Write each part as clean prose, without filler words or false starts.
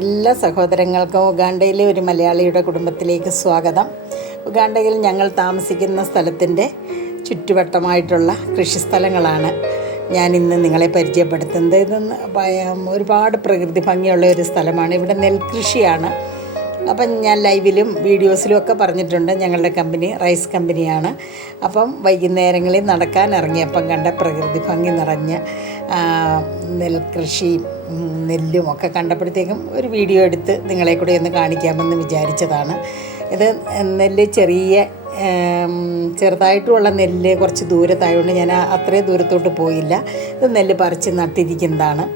എല്ലാ സഹോദരങ്ങൾക്കും ഉഗാണ്ടയിലെ ഒരു മലയാളിയുടെ കുടുംബത്തിലേക്ക് സ്വാഗതം. ഉഗാണ്ടയിൽ ഞങ്ങൾ താമസിക്കുന്ന സ്ഥലത്തിൻ്റെ ചുറ്റുവട്ടമായിട്ടുള്ള കൃഷിസ്ഥലങ്ങളാണ് ഞാനിന്ന് നിങ്ങളെ പരിചയപ്പെടുത്തുന്നത്. ഇത് ഒരുപാട് പ്രകൃതി ഭംഗിയുള്ള ഒരു സ്ഥലമാണ്. ഇവിടെ നെൽകൃഷിയാണ്. അപ്പം ഞാൻ ലൈവിലും വീഡിയോസിലും ഒക്കെ പറഞ്ഞിട്ടുണ്ട്, ഞങ്ങളുടെ കമ്പനി റൈസ് കമ്പനിയാണ്. അപ്പം വൈകുന്നേരങ്ങളിൽ നടക്കാൻ ഇറങ്ങിയപ്പം കണ്ട പ്രകൃതി ഭംഗി നിറഞ്ഞ നെൽകൃഷിയും നെല്ലും ഒക്കെ കണ്ടപ്പോഴത്തേക്കും ഒരു വീഡിയോ എടുത്ത് നിങ്ങളെ കൂടെ ഒന്ന് കാണിക്കാമെന്ന് വിചാരിച്ചതാണ്. ഇത് നെല്ല് ചെറുതായിട്ടുള്ള നെല്ല് കുറച്ച് ദൂരത്തായതുകൊണ്ട് ഞാൻ അത്രയും ദൂരത്തോട്ട് പോയില്ല. ഇത് നെല്ല് പറിച്ച് നട്ടിരിക്കുന്നതാണ്.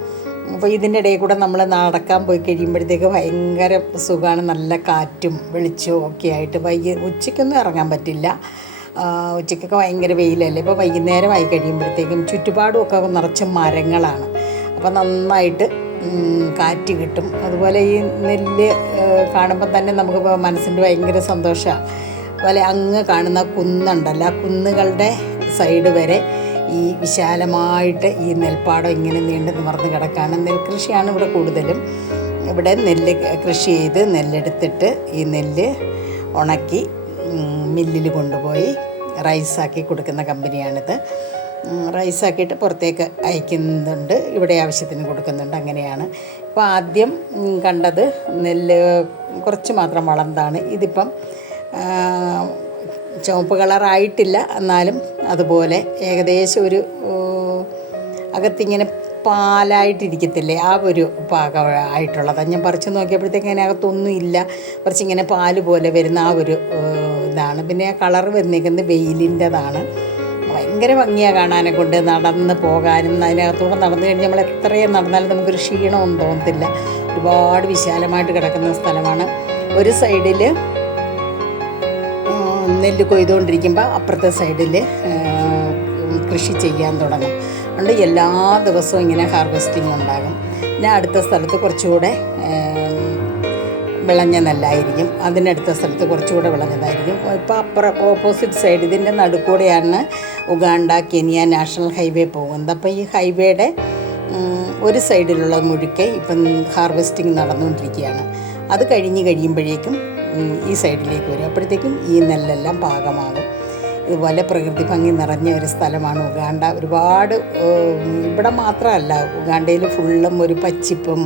അപ്പോൾ ഇതിൻ്റെ ഇടയിൽ കൂടെ നമ്മൾ നടക്കാൻ പോയി കഴിയുമ്പോഴത്തേക്ക് ഭയങ്കര സുഖമാണ്. നല്ല കാറ്റും വെളിച്ചവും ഒക്കെ ആയിട്ട് ഉച്ചയ്ക്കൊന്നും ഇറങ്ങാൻ പറ്റില്ല. ഉച്ചയ്ക്കൊക്കെ ഭയങ്കര വെയിലല്ലേ. ഇപ്പോൾ വൈകുന്നേരമായി കഴിയുമ്പോഴത്തേക്കും ചുറ്റുപാടുമൊക്കെ നിറച്ച് മരങ്ങളാണ്. അപ്പോൾ നന്നായിട്ട് കാറ്റ് കിട്ടും. അതുപോലെ ഈ നെല്ല് കാണുമ്പോൾ തന്നെ നമുക്ക് മനസ്സിൻ്റെ ഭയങ്കര സന്തോഷമാണ്. അതുപോലെ അങ്ങ് കാണുന്ന കുന്നുണ്ടല്ലോ, ആ കുന്നുകളുടെ സൈഡ് വരെ ഈ വിശാലമായിട്ട് ഈ നെൽപ്പാടം ഇങ്ങനെ നീണ്ടു നിവർന്ന് കിടക്കുകയാണ്. നെൽകൃഷിയാണ് ഇവിടെ കൂടുതലും. ഇവിടെ നെല്ല് കൃഷി ചെയ്ത് നെല്ലെടുത്തിട്ട് ഈ നെല്ല് ഉണക്കി മില്ലിൽ കൊണ്ടുപോയി റൈസാക്കി കൊടുക്കുന്ന കമ്പനിയാണിത്. റൈസാക്കിയിട്ട് പുറത്തേക്ക് അയക്കുന്നുണ്ട്, ഇവിടെ ആവശ്യത്തിന് കൊടുക്കുന്നുണ്ട്. അങ്ങനെയാണ്. ഇപ്പോൾ ആദ്യം കണ്ടത് നെല്ല് കുറച്ച് മാത്രം വളർന്നതാണ്. ഇതിപ്പം ചുവപ്പ് കളറായിട്ടില്ല, എന്നാലും അതുപോലെ ഏകദേശം ഒരു അകത്തിങ്ങനെ പാലായിട്ടിരിക്കത്തില്ലേ, ആ ഒരു പാകമായിട്ടുള്ളതാണ്. ഞാൻ പറിച്ച് നോക്കിയപ്പോഴത്തേക്ക് അതിനകത്തൊന്നും ഇല്ല, കുറച്ചിങ്ങനെ പാല് പോലെ വരുന്ന ആ ഒരു ഇതാണ്. പിന്നെ ആ കളർ വന്നിരിക്കുന്നത് വെയിലിൻ്റെതാണ്. ഭയങ്കര ഭംഗിയാണ് കാണാനെ കൊണ്ട്. നടന്ന് പോകാനും അതിനകത്തൂടെ നടന്നു കഴിഞ്ഞാൽ നമ്മൾ എത്രയും നടന്നാലും നമുക്കൊരു ക്ഷീണമൊന്നും തോന്നത്തില്ല. ഒരുപാട് വിശാലമായിട്ട് കിടക്കുന്ന സ്ഥലമാണ്. ഒരു സൈഡിൽ നെല്ല് കൊയ്തുകൊണ്ടിരിക്കുമ്പോൾ അപ്പുറത്തെ സൈഡിൽ കൃഷി ചെയ്യാൻ തുടങ്ങും. അതുകൊണ്ട് എല്ലാ ദിവസവും ഇങ്ങനെ ഹാർവെസ്റ്റിംഗ് ഉണ്ടാകും. പിന്നെ അടുത്ത സ്ഥലത്ത് കുറച്ചുകൂടെ വിളഞ്ഞ നെല്ലായിരിക്കും, അതിനടുത്ത സ്ഥലത്ത് കുറച്ചുകൂടെ വിളഞ്ഞതായിരിക്കും. ഇപ്പോൾ ഓപ്പോസിറ്റ് സൈഡ് ഇതിൻ്റെ നടുക്കൂടെയാണ് ഉഗാണ്ട കെനിയ നാഷണൽ ഹൈവേ പോകുന്നത്. അപ്പോൾ ഈ ഹൈവേയുടെ ഒരു സൈഡിലുള്ള മുഴുക്കെ ഇപ്പം ഹാർവെസ്റ്റിംഗ് നടന്നുകൊണ്ടിരിക്കുകയാണ്. അത് കഴിയുമ്പോഴേക്കും ഈ സൈഡിലേക്ക് വരും. അപ്പോഴത്തേക്കും ഈ നെല്ലെല്ലാം പാകമാകും. ഇതുപോലെ പ്രകൃതി ഭംഗി നിറഞ്ഞ ഒരു സ്ഥലമാണ് ഉഗാണ്ട. ഒരുപാട് ഇവിടെ മാത്രമല്ല, ഉഗാണ്ടയിൽ ഫുള്ളും ഒരു പച്ചിപ്പും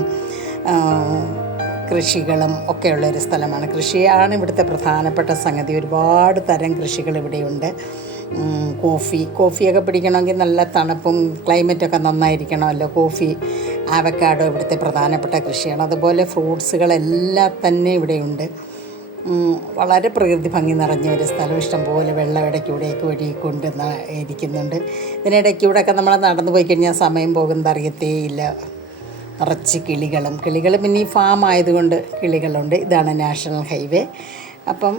കൃഷികളും ഒക്കെയുള്ളൊരു സ്ഥലമാണ്. കൃഷിയാണ് ഇവിടുത്തെ പ്രധാനപ്പെട്ട സംഗതി. ഒരുപാട് തരം കൃഷികൾ ഇവിടെയുണ്ട്. കോഫിയൊക്കെ പിടിക്കണമെങ്കിൽ നല്ല തണുപ്പും ക്ലൈമറ്റൊക്കെ നന്നായിരിക്കണമല്ലോ. കോഫി, ആവക്കാഡോ ഇവിടുത്തെ പ്രധാനപ്പെട്ട കൃഷിയാണ്. അതുപോലെ ഫ്രൂട്ട്സുകളെല്ലാം തന്നെ ഇവിടെയുണ്ട്. വളരെ പ്രകൃതി ഭംഗി നിറഞ്ഞ ഒരു സ്ഥലം. ഇഷ്ടംപോലെ വെള്ളം ഇടയ്ക്കൂടെയൊക്കെ ഒഴുകിക്കൊണ്ട് ഇരിക്കുന്നുണ്ട്. ഇതിനിടയ്ക്കൂടെയൊക്കെ നമ്മൾ നടന്നു പോയി കഴിഞ്ഞാൽ സമയം പോകുന്നത് അറിയത്തേയില്ല. നിറച്ച് കിളികൾ പിന്നെ ഈ ഫാം ആയതുകൊണ്ട് കിളികളുണ്ട്. ഇതാണ് നാഷണൽ ഹൈവേ. അപ്പം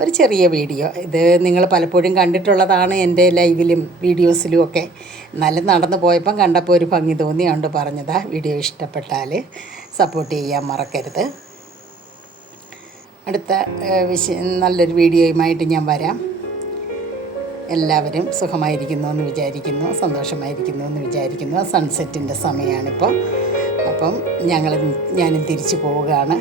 ഒരു ചെറിയ വീഡിയോ ഇത് നിങ്ങൾ പലപ്പോഴും കണ്ടിട്ടുള്ളതാണ് എൻ്റെ ലൈവിലും വീഡിയോസിലും ഒക്കെ. എന്നാലും നടന്നു പോയപ്പം കണ്ടപ്പോൾ ഒരു ഭംഗി തോന്നി, അതുകൊണ്ട് പറഞ്ഞതാ. വീഡിയോ ഇഷ്ടപ്പെട്ടാൽ സപ്പോർട്ട് ചെയ്യാൻ മറക്കരുത്. അടുത്ത നല്ലൊരു വീഡിയോയുമായിട്ട് ഞാൻ വരാം. എല്ലാവരും സുഖമായിരിക്കുന്നു എന്ന് വിചാരിക്കുന്നു, സന്തോഷമായിരിക്കുന്നു എന്ന് വിചാരിക്കുന്നു. സൺസെറ്റിൻ്റെ സമയമാണിപ്പോൾ. അപ്പം ഞാനും തിരിച്ചു പോവുകയാണ്.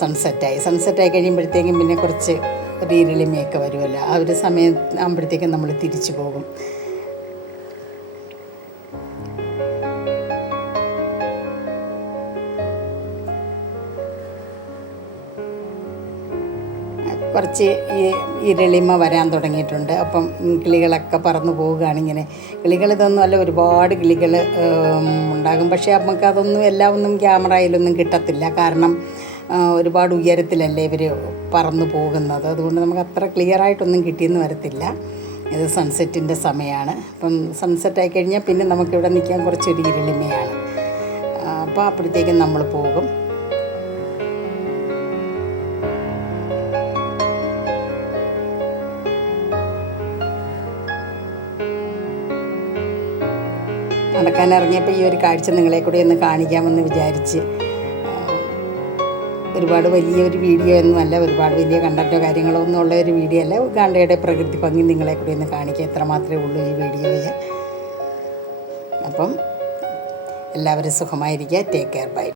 സൺസെറ്റായി കഴിയുമ്പോഴത്തേക്കും പിന്നെ കുറച്ച് ഒരു ഇരുളിമയൊക്കെ വരുമല്ലോ. ആ ഒരു സമയം ആകുമ്പോഴത്തേക്കും നമ്മൾ തിരിച്ചു പോകും. കുറച്ച് ഇരുളിമ വരാൻ തുടങ്ങിയിട്ടുണ്ട്. അപ്പം കിളികളൊക്കെ പറന്നു പോവുകയാണ്. ഇങ്ങനെ കിളികളിതൊന്നും അല്ല, ഒരുപാട് കിളികൾ ഉണ്ടാകും. പക്ഷേ നമുക്കതൊന്നും എല്ലാം ക്യാമറയിലൊന്നും കിട്ടത്തില്ല. കാരണം ഒരുപാട് ഉയരത്തിലല്ലേ ഇവർ പറന്നു പോകുന്നത്. അതുകൊണ്ട് നമുക്ക് അത്ര ക്ലിയറായിട്ടൊന്നും കിട്ടിയെന്ന് വരത്തില്ല. ഇത് സൺസെറ്റിൻ്റെ സമയമാണ്. അപ്പം സൺസെറ്റായി കഴിഞ്ഞാൽ പിന്നെ നമുക്കിവിടെ നിൽക്കാൻ കുറച്ചൊരു ഇരുളിമയാണ്. അപ്പോൾ അപ്പോഴത്തേക്കും നമ്മൾ പോകും. നടക്കാനിറങ്ങിയപ്പോൾ ഈ ഒരു കാഴ്ച നിങ്ങളെ കൂടി ഒന്ന് കാണിക്കാമെന്ന് വിചാരിച്ച്. ഒരുപാട് വലിയൊരു വീഡിയോ ഒന്നുമല്ല, ഒരുപാട് വലിയ കണ്ടൻറ്റോ കാര്യങ്ങളോ ഒന്നും ഉള്ള ഒരു വീഡിയോ അല്ല. ഉഗാണ്ടയുടെ പ്രകൃതി ഭംഗി നിങ്ങളെ കൂടി ഒന്ന് കാണിക്കുക, എത്ര മാത്രമേ ഉള്ളൂ ഈ വീഡിയോയിൽ. അപ്പം എല്ലാവരും സുഖമായിരിക്കുക. Take care, by.